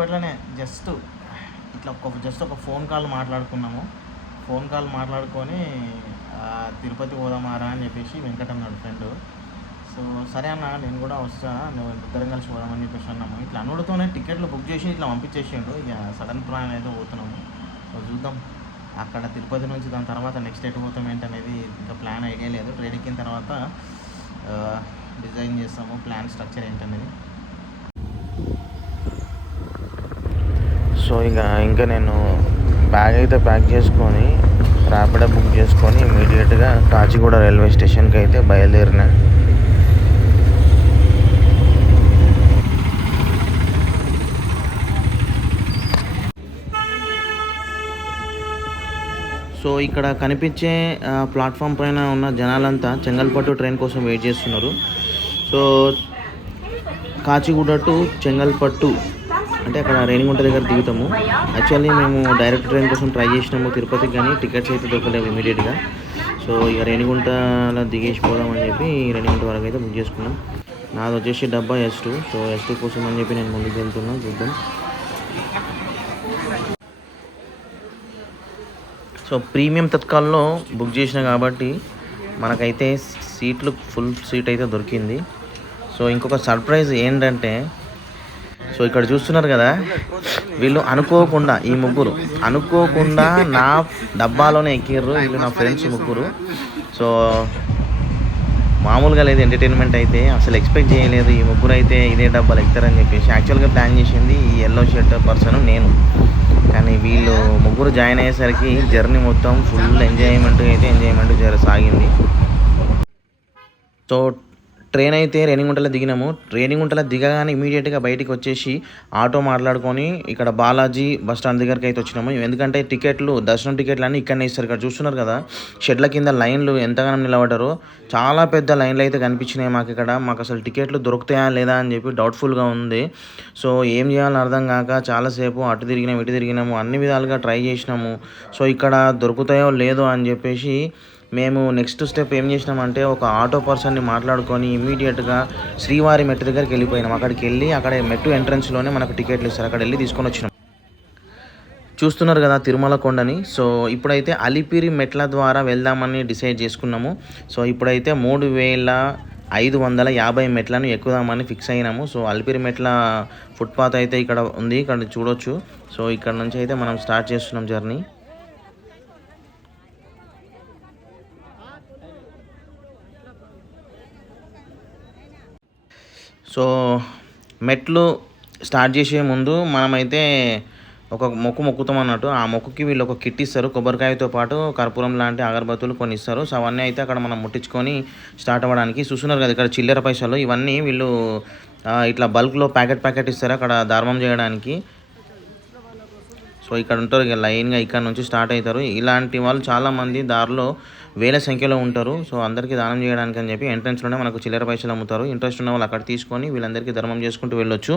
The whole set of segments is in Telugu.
ఇప్పట్లోనే జస్ట్ ఇట్లా ఒక ఫోన్ కాల్ మాట్లాడుకున్నాము. ఫోన్ కాల్ మాట్లాడుకొని తిరుపతి పోదామారా అని చెప్పేసి వెంకట్ అన్నాడు ఫ్రెండు. సో సరే అన్న నేను కూడా వస్తా, నువ్వు ఇద్దరం కలిసి పోదామని చెప్పేసి అన్నాము. ఇట్లా అనుడితోనే టికెట్లు బుక్ చేసి ఇట్లా పంపించేసిండు. ఇక సడన్ ప్లాన్ అయితే పోతున్నాము. సో చూద్దాం అక్కడ తిరుపతి నుంచి దాని తర్వాత నెక్స్ట్ ఎటు పోతాం ఏంటనేది ఇంకా ప్లాన్ ఐడియా లేదు. ట్రైన్ ఎక్కిన తర్వాత డిజైన్ చేస్తాము ప్లాన్ స్ట్రక్చర్ ఏంటనేది. సో ఇంకా నేను బ్యాగ్ అయితే ప్యాక్ చేసుకొని ర్యాపిడో బుక్ చేసుకొని ఇమీడియట్గా కాచిగూడ రైల్వే స్టేషన్కి అయితే బయలుదేరినా. సో ఇక్కడ కనిపించే ప్లాట్ఫామ్ పైన ఉన్న జనాలంతా చెంగల్పట్టు ట్రైన్ కోసం వెయిట్ చేస్తున్నారు. సో కాచిగూడ టు చెంగల్పట్టు అంటే అక్కడ రేణిగుంట దగ్గర దిగుతాము. యాక్చువల్లీ మేము డైరెక్ట్ ట్రైన్ కోసం ట్రై చేసినాము తిరుపతికి, కానీ టికెట్స్ అయితే దొరకలేవు ఇమీడియట్గా. సో ఇక రేణిగుంటలో దిగేసి పోదామని చెప్పి రేణిగుంట వరకు అయితే బుక్ చేసుకున్నాం. నాది వచ్చేసి డబ్బా S2. సో S2 కోసం అని చెప్పి నేను ముందుకు వెళ్తున్నాను, చూద్దాం. సో ప్రీమియం తత్కాల్లో బుక్ చేసిన కాబట్టి మనకైతే సీట్లు ఫుల్ సీట్ అయితే దొరికింది. సో ఇంకొక సర్ప్రైజ్ ఏంటంటే, సో ఇక్కడ చూస్తున్నారు కదా, వీళ్ళు అనుకోకుండా ఈ ముగ్గురు అనుకోకుండా నా డబ్బాలోనే ఎక్కిర్రు. వీళ్ళు నా ఫ్రెండ్స్ ముగ్గురు. సో మామూలుగా లేదు ఎంటర్టైన్మెంట్ అయితే, అసలు ఎక్స్పెక్ట్ చేయలేదు ఈ ముగ్గురు అయితే ఇదే డబ్బాలు ఎక్కుతారని చెప్పేసి. యాక్చువల్గా ప్లాన్ చేసింది ఈ ఎల్లో షర్ట్ పర్సన్ నేను, కానీ వీళ్ళు ముగ్గురు జాయిన్ అయ్యేసరికి జర్నీ మొత్తం ఫుల్ ఎంజాయ్మెంట్ సాగింది. సో ట్రైన్ అయితే రేణిగుంటలో దిగినాము. రేణిగుంటలో దిగగానే ఇమీడియట్గా బయటికి వచ్చేసి ఆటో మాట్లాడుకొని ఇక్కడ బాలాజీ బస్ స్టాండ్ దగ్గరికి అయితే వచ్చినాము. ఎందుకంటే దర్శనం టికెట్లు అన్నీ ఇక్కడనే ఇస్తారు. ఇక్కడ చూస్తున్నారు కదా, షెడ్ల కింద లైన్లు ఎంతగానో నిలబడ్డారో. చాలా పెద్ద లైన్లు అయితే కనిపించినాయి మాకు ఇక్కడ. మాకు అసలు టికెట్లు దొరుకుతాయా లేదా అని చెప్పి డౌట్ఫుల్గా ఉంది. సో ఏం చేయాలని అర్థం కాక చాలాసేపు అటు తిరిగినాము, అన్ని విధాలుగా ట్రై చేసినాము. సో ఇక్కడ దొరుకుతాయో లేదో అని చెప్పేసి మేము నెక్స్ట్ స్టెప్ ఏం చేసినామంటే, ఒక ఆటో పర్సన్ని మాట్లాడుకొని ఇమీడియట్గా శ్రీవారి మెట్టు దగ్గరికి వెళ్ళిపోయినాం. అక్కడికి వెళ్ళి అక్కడ మెట్టు ఎంట్రన్స్లోనే మనకు టికెట్లు ఇస్తారు, అక్కడ వెళ్ళి తీసుకొని వచ్చినాం. చూస్తున్నారు కదా తిరుమల కొండని. సో ఇప్పుడైతే అలిపిరి మెట్ల ద్వారా వెళ్దామని డిసైడ్ చేసుకున్నాము. సో ఇప్పుడైతే 3550 మెట్లను ఎక్కుదామని ఫిక్స్ అయినాము. సో అలిపిరి మెట్ల ఫుట్పాత్ అయితే ఇక్కడ ఉంది, ఇక్కడ చూడొచ్చు. సో ఇక్కడ నుంచి అయితే మనం స్టార్ట్ చేస్తున్నాం జర్నీ. సో మెట్లు స్టార్ట్ చేసే ముందు మనమైతే ఒక మొక్కుతాం అన్నట్టు. ఆ మొక్కుకి వీళ్ళు ఒక కిట్ ఇస్తారు, కొబ్బరికాయతో పాటు కర్పూరం లాంటి అగరబత్తులు కొన్ని ఇస్తారు. సో అవన్నీ అయితే అక్కడ మనం ముట్టించుకొని స్టార్ట్ అవ్వడానికి. చూస్తున్నారు కదా ఇక్కడ చిల్లర పైసలు, ఇవన్నీ వీళ్ళు ఇట్లా బల్క్లో ప్యాకెట్ ఇస్తారు అక్కడ ధర్మం చేయడానికి. సో ఇక్కడ ఉంటారు ఇక లైన్గా, ఇక్కడ నుంచి స్టార్ట్ అవుతారు. ఇలాంటి వాళ్ళు చాలామంది దారిలో వేల సంఖ్యలో ఉంటారు. సో అందరికీ దానం చేయడానికి అని చెప్పి ఎంట్రన్స్లోనే మనకు చిల్లర పైసలు అమ్ముతారు. ఇంట్రెస్ట్ ఉన్న వాళ్ళు అక్కడ తీసుకొని వీళ్ళందరికీ ధర్మం చేసుకుంటూ వెళ్ళొచ్చు.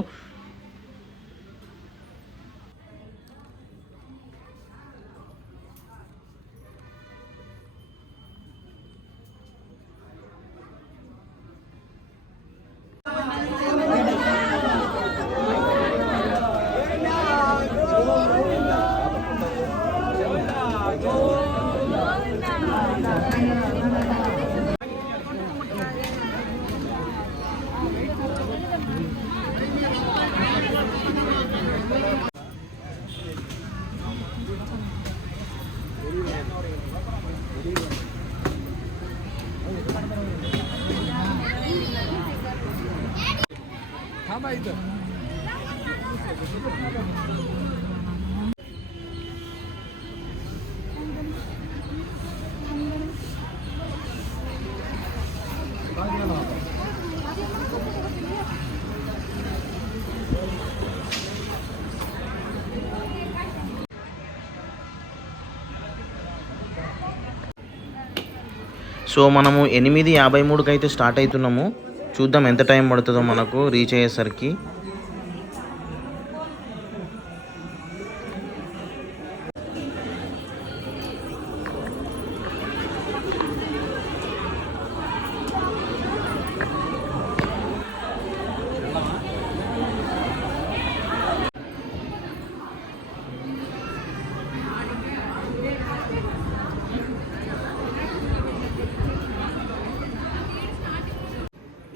సో మనము 8:53కి అయితే స్టార్ట్ అవుతున్నాము. చూద్దాం ఎంత టైం పడుతుందో మనకు రీచ్ అయ్యేసరికి.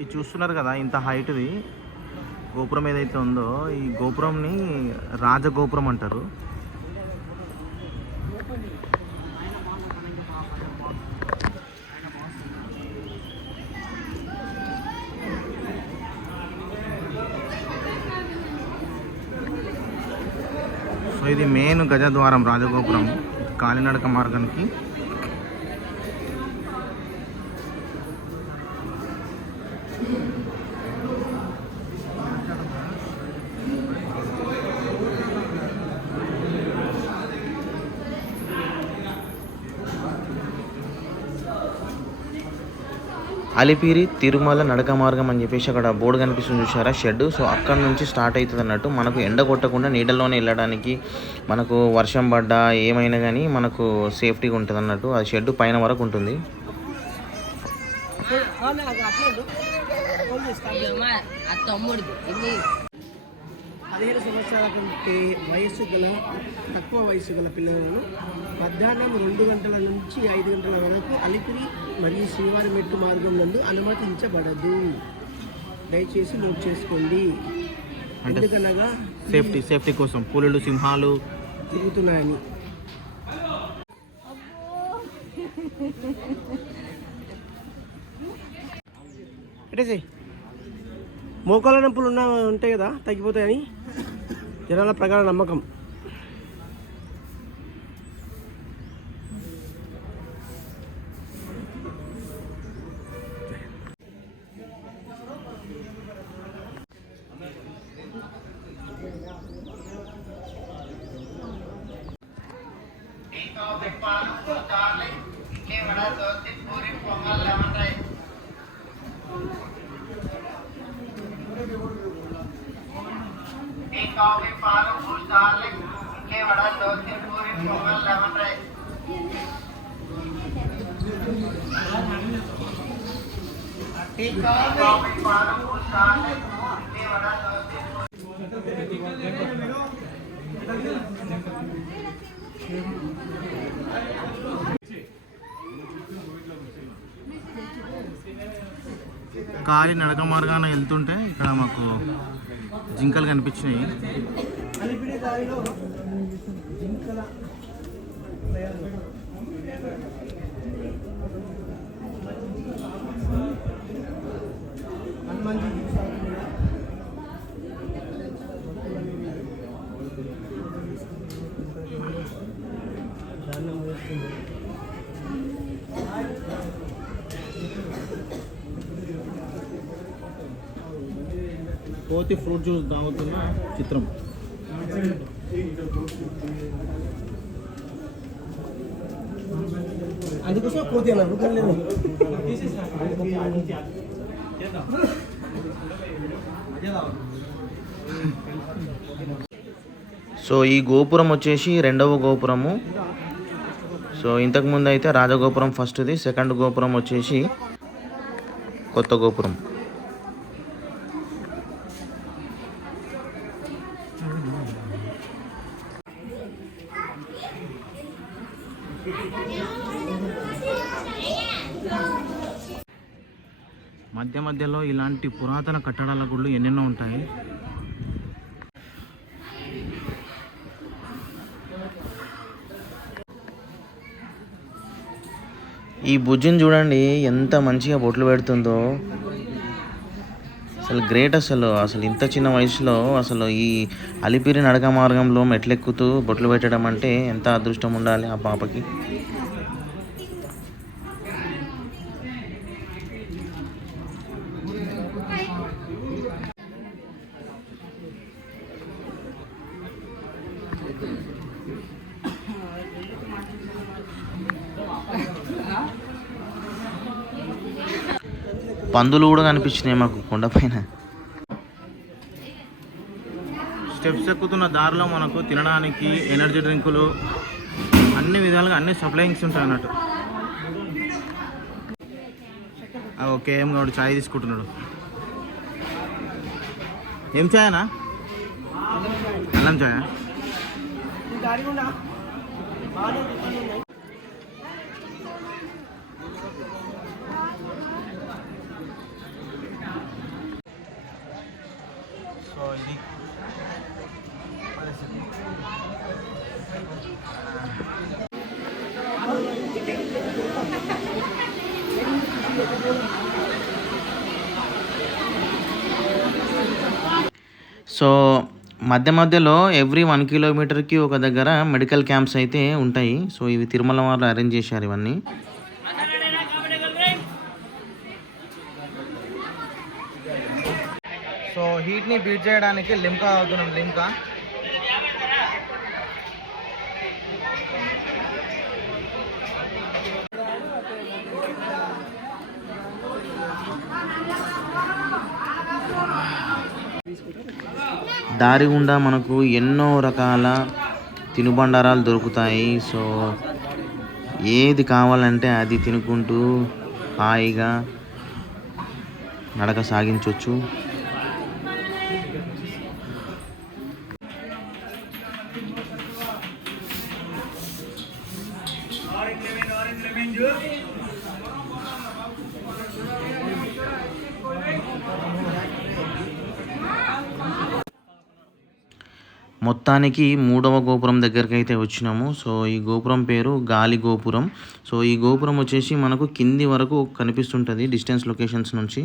ఇది చూస్తున్నారు కదా, ఇంత హైట్ది గోపురం ఏదైతే ఉందో ఈ గోపురంని రాజగోపురం అంటారు. సో ఇది మెయిన్ గజద్వారం రాజగోపురం కాలినడక మార్గానికి. అలిపిరి తిరుమల నడక మార్గం అని చెప్పేసి అక్కడ బోర్డు కనిపిస్తుంది చూసారా, షెడ్. సో అక్కడ నుంచి స్టార్ట్ అవుతుంది అన్నట్టు. మనకు ఎండ కొట్టకుండా నీడల్లోనే వెళ్ళడానికి, మనకు వర్షం పడ్డా ఏమైనా కానీ మనకు సేఫ్టీగా ఉంటుంది అన్నట్టు. ఆ షెడ్ పైన వరకు ఉంటుంది. పదిహేను సంవత్సరాల కంటే వయస్సు గల తక్కువ వయసు గల పిల్లలను మధ్యాహ్నం 2 గంటల నుంచి 5 గంటల వరకు అలిపిరి మరియు శ్రీవారి మెట్టు మార్గం నందు అనుమతించబడదు. దయచేసి నోట్ చేసుకోండి. ఎందుకనగా సేఫ్టీ కోసం పులులు, సింహాలు తిరుగుతున్నాయని. మోకాళ్ళ నొప్పులు ఉంటాయి కదా, తగ్గిపోతాయని జనాల ప్రకారం నమ్మకం. కాలి నడక మార్గాన వెళ్తుంటే ఇక్కడ మాకు జింకలు కనిపించినాయి. అలిపిరి దారిలో జింకల కోతి ఫ్రూట్ జ్యూస్ తాగుతున్న చిత్రం. అందుకోసం కోతి అన్నారు. సో ఈ గోపురం వచ్చేసి 2వ గోపురము. సో ఇంతకుముందు అయితే రాజగోపురం ఫస్ట్ది, సెకండ్ గోపురం వచ్చేసి కొత్త గోపురం. మధ్యలో ఇలాంటి పురాతన కట్టడాల గుళ్ళు ఎన్నెన్నో ఉంటాయి. ఈ బుజ్జిని చూడండి ఎంత మంచిగా బొట్లు పెడుతుందో. అసలు గ్రేట్. అసలు ఇంత చిన్న వయసులో అసలు ఈ అలిపిరి నడక మార్గంలో మెట్లెక్కుతూ బొట్లు పెట్టడం అంటే ఎంత అదృష్టం ఉండాలి ఆ పాపకి. పందులు కూడా కనిపించినాయి మాకు కొండపైన. స్టెప్స్ ఎక్కుతున్న దారిలో మనకు తినడానికి ఎనర్జీ డ్రింకులు అన్ని విధాలుగా అన్ని సప్లయింగ్స్ ఉంటాయి అన్నట్టు. ఓకే, ఏం కాదు, ఛాయ్ తీసుకుంటున్నాడు. ఏం ఛాయ్ అన్నా? అల్లం ఛాయ్. సో ఇది పరిస్థితి. సో మధ్య మధ్యలో ఎవ్రీ 1 కిలోమీటర్కి ఒక దగ్గర మెడికల్ క్యాంప్స్ అయితే ఉంటాయి. సో ఇవి తిరుమల వాళ్ళు అరేంజ్ చేశారు ఇవన్నీ. సో హీట్ని బీట్ చేయడానికి లిమ్కా అవుతున్నాం. లిమ్కా దారి గుండా మనకు ఎన్నో రకాల తినుబండారాలు దొరుకుతాయి. సో ఏది కావాలంటే అది తినుకుంటూ హాయిగా నడక సాగించవచ్చు. మొత్తానికి 3వ గోపురం దగ్గరికి అయితే వచ్చినాము. సో ఈ గోపురం పేరు గాలి గోపురం. సో ఈ గోపురం వచ్చేసి మనకు కింది వరకు కనిపిస్తుంటుంది డిస్టెన్స్ లొకేషన్స్ నుంచి.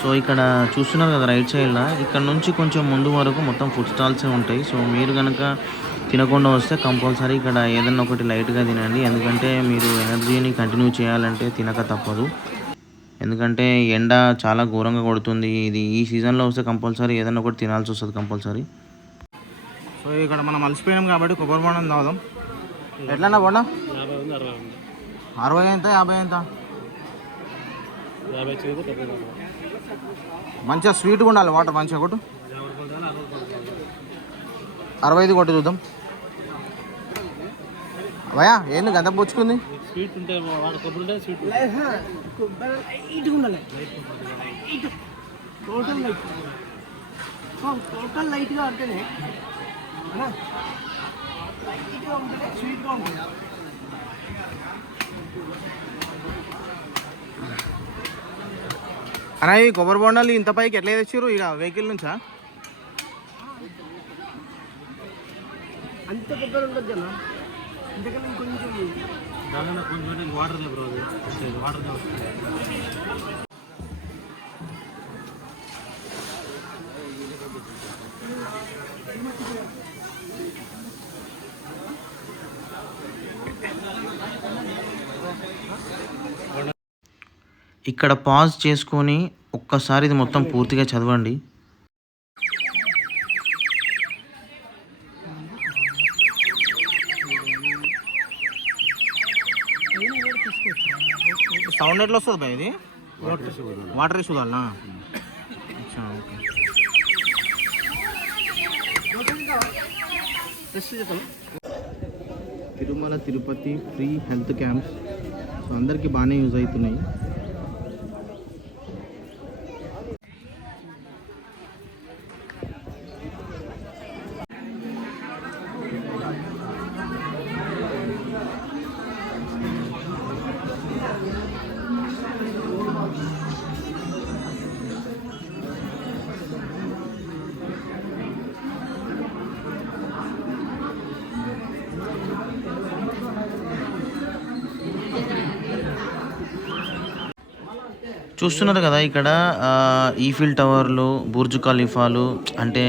సో ఇక్కడ చూస్తున్నారు కదా రైట్ సైడ్లో, ఇక్కడ నుంచి కొంచెం ముందు వరకు మొత్తం ఫుడ్ స్టాల్సే ఉంటాయి. సో మీరు కనుక తినకుండా వస్తే కంపల్సరీ ఇక్కడ ఏదన్నా ఒకటి లైట్గా తినండి. ఎందుకంటే మీరు ఎనర్జీని కంటిన్యూ చేయాలంటే తినక తప్పదు. ఎందుకంటే ఎండ చాలా ఘోరంగా కొడుతుంది. ఇది ఈ సీజన్లో వస్తే కంపల్సరీ ఏదన్నా ఒకటి తినాల్సి వస్తుంది కంపల్సరీ. సో ఇక్కడ మనం అలసిపోయాం కాబట్టి కొబ్బరి బొండం తాగుదాం. ఎట్లన్నా బొండం 60 ఎంత 50 ఎంత? మంచిగా స్వీట్గా ఉండాలి. వాటర్ మంచిగా కొట్టు. 65 కొట్టు చూద్దాం. భయా ఏంది గంత పుచ్చుకుంది? స్వీట్ ఉంటే కొబ్బరి ఉంటే స్వీట్ లైట్గా ఉండాలి. టోటల్ లైట్గా అంటేనే లైట్గా ఉంటేనే స్వీట్గా ఉంటుంది. అన్న ఈ కొబ్బరి బొండాలు ఇంత పైకి ఎట్లా తెచ్చారు? ఇక వెహికల్ నుంచా? అంత కొబ్బరి ఉంటుంది అన్న. ఇంతకన్నా కొంచెం వాటర్ వాటర్ ఇక్కడ పాజ్ చేసుకొని ఒక్కసారి ఇది మొత్తం పూర్తిగా చదవండి. సౌండ్ ఎట్లా వస్తుంది భయ? ఇది వాటర్ ఇష్యూ వల్ల. Tirumala Tirupati free health camps. So అందరికీ బాగానే యూజ్ అవుతున్నాయి. చూస్తున్నారు కదా ఇక్కడ ఈఫిల్ టవర్లు, బుర్జ్ ఖలీఫాలు, అంటే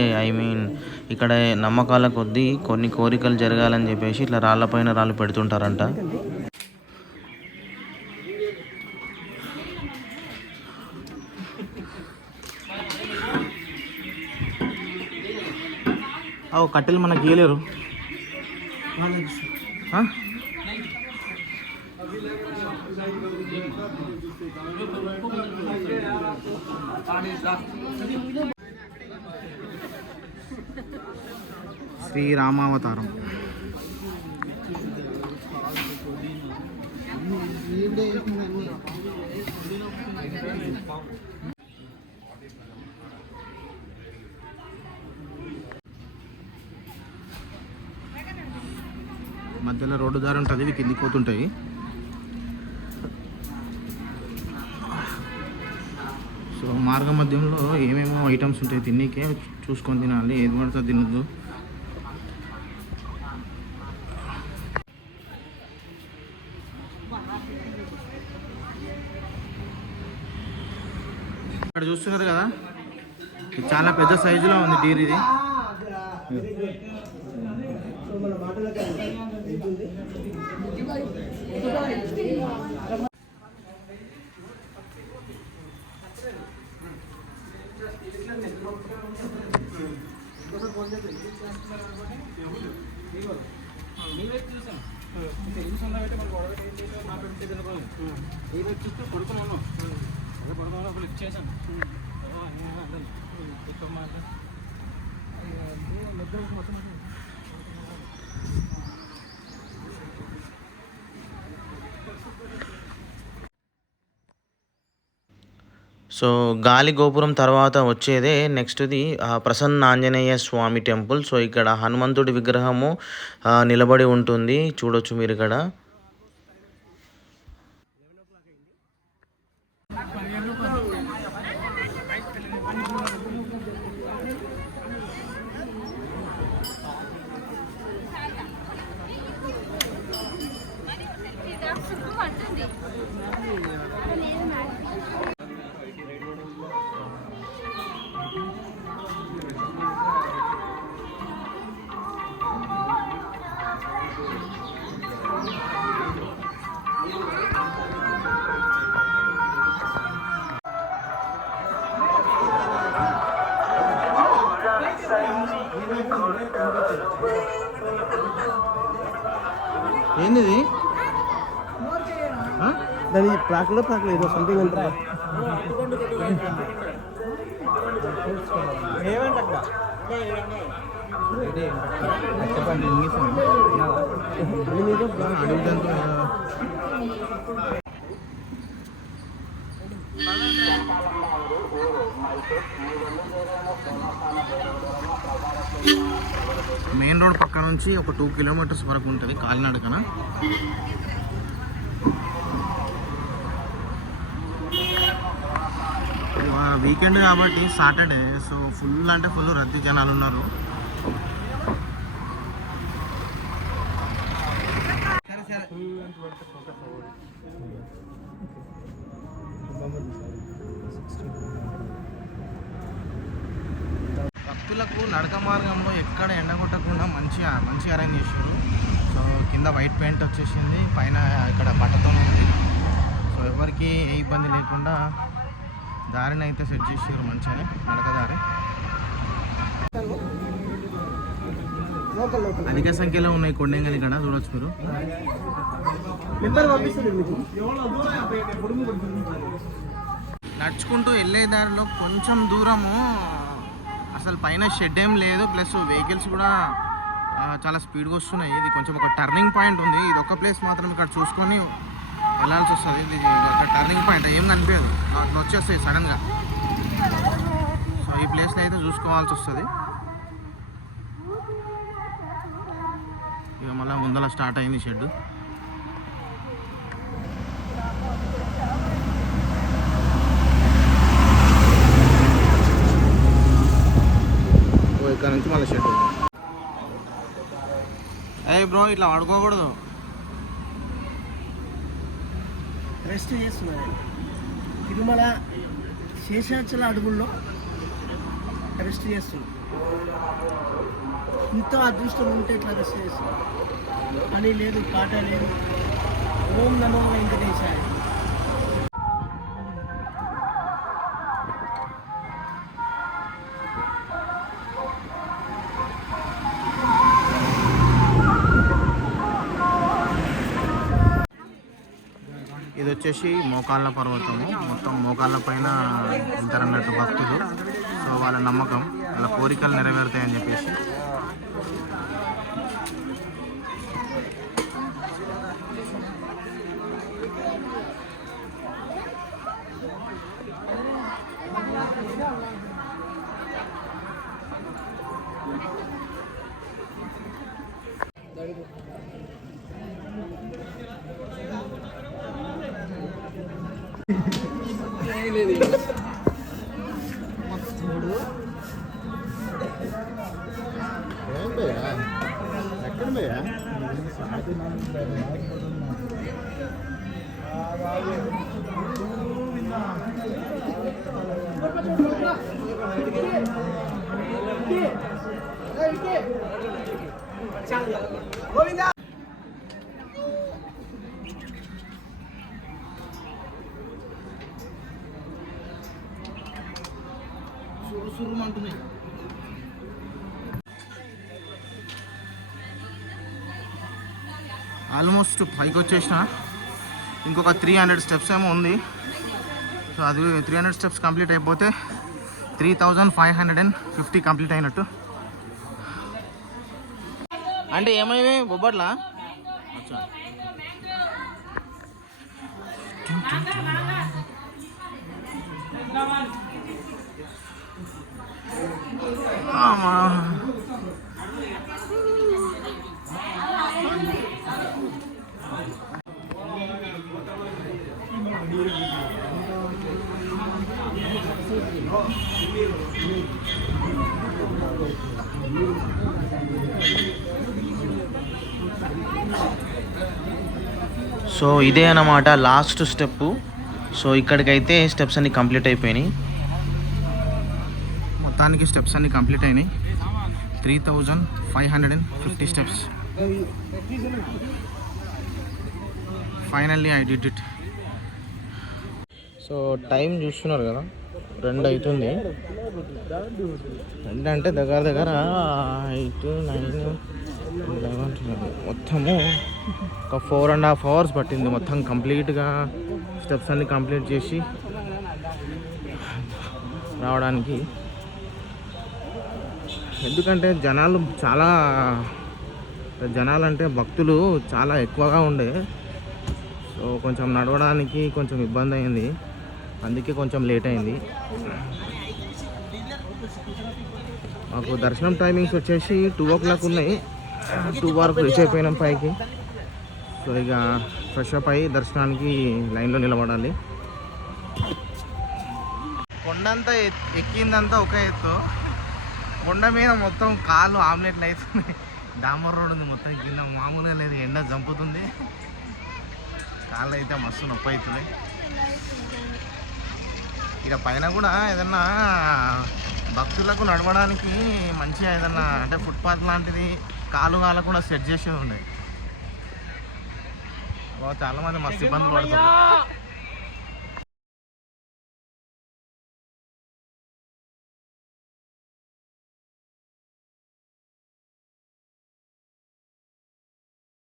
ఇక్కడ నమ్మకాల కొద్దీ కొన్ని కోరికలు జరగాలని చెప్పేసి ఇట్లా రాళ్ళపైన రాళ్ళు పెడుతుంటారంట. కట్టెలు మనకి గీయలేరు. శ్రీరామావతారం. మధ్యలో రోడ్డు దారి ఉంటుంది, ఇవి కిందికి పోతుంటాయి. సో మార్గ మధ్యంలో ఏమేమో ఐటమ్స్ ఉంటాయి తిన్నీకే, చూసుకొని తినాలి, ఏది పడితే తినద్దు. ఇక్కడ చూస్తున్నారు కదా, ఇది చాలా పెద్ద సైజులో ఉంది డీర్. ఇది సో గాలి గోపురం తర్వాత వచ్చేదే నెక్స్ట్ది ప్రసన్న ఆంజనేయ స్వామి టెంపుల్. సో ఇక్కడ హనుమంతుడి విగ్రహము నిలబడి ఉంటుంది, చూడొచ్చు మీరు ఇక్కడ. ఏంది దాని ప్రాకులో ఏదో సంథింగ్ అంటారా? మెయిన్ రోడ్ పక్క నుంచి ఒక 2 కిలోమీటర్స్ వరకు ఉంటుంది కాలినడకన. వీకెండ్ కాబట్టి సాటర్డే, సో ఫుల్ అంటే ఫుల్ రద్దీ జనాలు ఉన్నారు. భక్తులకు నడక మార్గంలో ఎక్కడ ఎండ కొట్టకుండా మంచి అరేంజ్ చేశారు. సో కింద వైట్ పెయింట్ వచ్చేసింది, పైన ఇక్కడ బట్టతో ఉంది. సో ఎవరికి ఏ ఇబ్బంది లేకుండా దారిని అయితే సెట్ చేసారు, మంచిగానే నడక దారి. అధిక సంఖ్యలో ఉన్నాయి కొండంగలు ఇక్కడ చూడొచ్చు మీరు. నడుచుకుంటూ వెళ్ళే దారిలో కొంచెం దూరము అసలు పైన షెడ్ ఏం లేదు, ప్లస్ వెహికల్స్ కూడా చాలా స్పీడ్గా వస్తున్నాయి. ఇది కొంచెం ఒక టర్నింగ్ పాయింట్ ఉంది, ఇది ఒక ప్లేస్ మాత్రం ఇక్కడ చూసుకొని వెళ్ళాల్సి వస్తుంది. ఇది ఒక టర్నింగ్ పాయింట్, ఏం కనిపించదు, అట్లా వచ్చేస్తాయి సడన్గా. సో ఈ ప్లేస్లో అయితే చూసుకోవాల్సి వస్తుంది. ఇక మళ్ళీ ముందర స్టార్ట్ అయింది షెడ్. ఇక్కడ నుంచి మళ్ళీ షెడ్. బ్రో ఇట్లా పడుకోకూడదు, రెస్ట్ చేస్తున్నారు. తిరుమల శేషాచల అడుగుల్లో రెస్ట్ చేస్తున్నారు. ఇంత అదృష్టం ఉంటే ఇట్లా రెస్ట్ చేస్తున్నారు. పని లేదు, పాట లేదు. ఓం నమో వెంకటేశాయ. ఇది వచ్చేసి మోకాళ్ళ పర్వతము, మొత్తం మోకాళ్ళ పైన ఉంటారన్నట్టు భక్తులు. సో వాళ్ళ నమ్మకం, వాళ్ళ కోరికలు నెరవేరుతాయని చెప్పేసి సురుమంటుంది. ఆల్మోస్ట్ పైకి వచ్చేసిన, ఇంకొక 300 స్టెప్స్ ఏమో ఉంది. సో అది 300 స్టెప్స్ కంప్లీట్ అయిపోతే 3550 కంప్లీట్ అయినట్టు. అంటే ఏమైనా బొబ్బట్లా అచ్చా. సో ఇదే అన్నమాట లాస్ట్ స్టెప్. సో ఇక్కడికైతే స్టెప్స్ అన్ని కంప్లీట్ అయిపోయినాయి. మొత్తానికి స్టెప్స్ అన్ని కంప్లీట్ అయినాయి. 3550 steps. Finally I did it. So time చూస్తున్నారు కదా, 2 అవుతుంది. 2 అంటే దగ్గర 8, 9, 11, మొత్తము ఒక 4.5 hours పట్టింది మొత్తం కంప్లీట్గా స్టెప్స్ అన్ని కంప్లీట్ చేసి రావడానికి. ఎందుకంటే జనాలు అంటే భక్తులు చాలా ఎక్కువగా ఉండే. సో కొంచెం నడవడానికి కొంచెం ఇబ్బంది అయింది, అందుకే కొంచెం లేట్ అయింది. మాకు దర్శనం టైమింగ్స్ వచ్చేసి 2 o'clock ఉన్నాయి. 2 వరకు రీచ్ అయిపోయినాం పైకి. సో ఇక ఫ్రెష్ అప్ అయ్యి దర్శనానికి లైన్లో నిలబడాలి. కొండంతా ఎక్కిందంతా ఒక ఎత్తు, కొండ మీద మొత్తం కాళ్ళు ఆమ్లెట్లు అవుతుంది. డామర్ రోడ్ ఉంది మొత్తం కింద, మామూలుగా లేదు, ఎండ చంపుతుంది. కాళ్ళు అయితే మస్తు నొప్పి అవుతుంది. ఇక పైన కూడా ఏదన్నా భక్తులకు నడవడానికి మంచిగా ఏదన్నా అంటే ఫుట్పాత్ లాంటిది కాలు కూడా సెట్ చేసేది ఉండే. చాలామంది మస్తు ఇబ్బంది పడుతుంది.